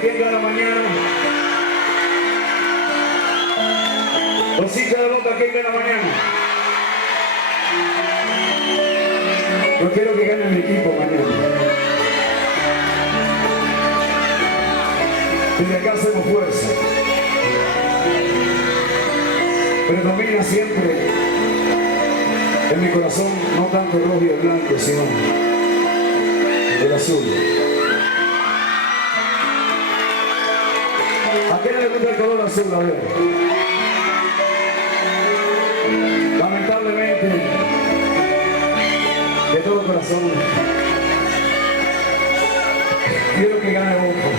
¿Quién gana mañana? Cosita de Boca, ¿quién gana mañana? Yo quiero que gane mi equipo mañana. Desde acá hacemos fuerza. Predomina siempre en mi corazón no tanto el rojo y el blanco, sino el azul. ¿A quién le gusta el color azul? A ver. Lamentablemente, de todo corazón, quiero que gane Boca.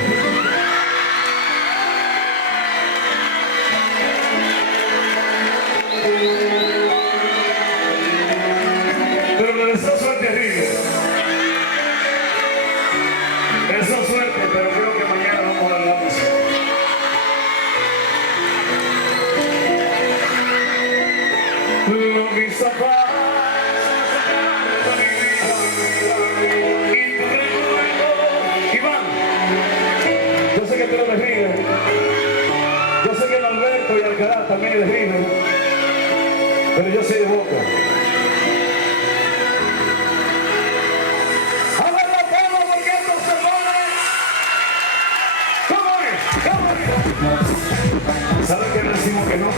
Pero me deseo suerte, River. Me deseo suerte, pero creo que mañana vamos a dar la música. Mis zapatos Iván, yo sé que tú eres de River, yo sé que el Alberto y Alcaraz también es de River, pero yo soy de Boca. A verlo todo porque esto se pone. ¿Cómo es? ¿Saben que le decimos que no?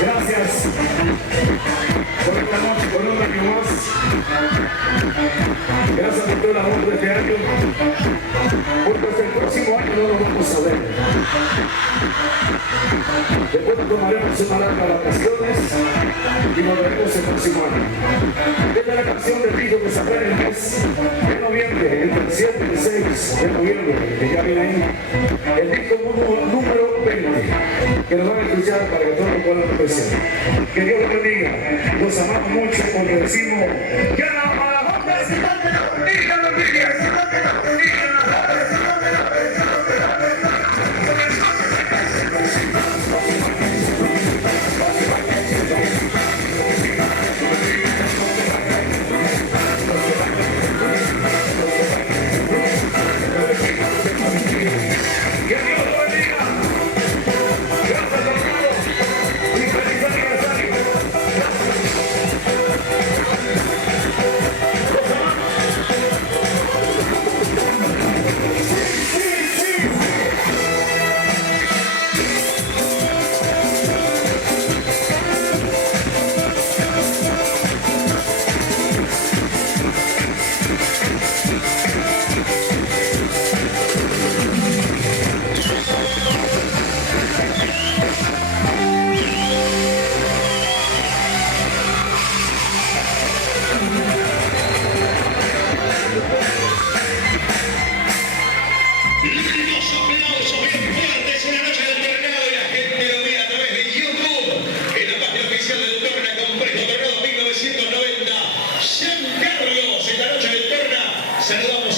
Gracias por esta noche con una mi voz. Gracias por toda la voz de este año. Porque hasta el próximo año no lo vamos a ver. Después nos tomaremos una larga vacaciones y nos veremos el próximo año. Esta es la canción del disco que saldrá en el mes de noviembre, entre el 7 y el 6 de noviembre, que ya viene ahí. El disco número 20, que nos van a escuchar para que todos lo puedan apreciar. Que Dios los bendiga. Los amamos mucho porque decimos que la Boca es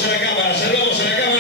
a la cámara, saludamos a la cámara.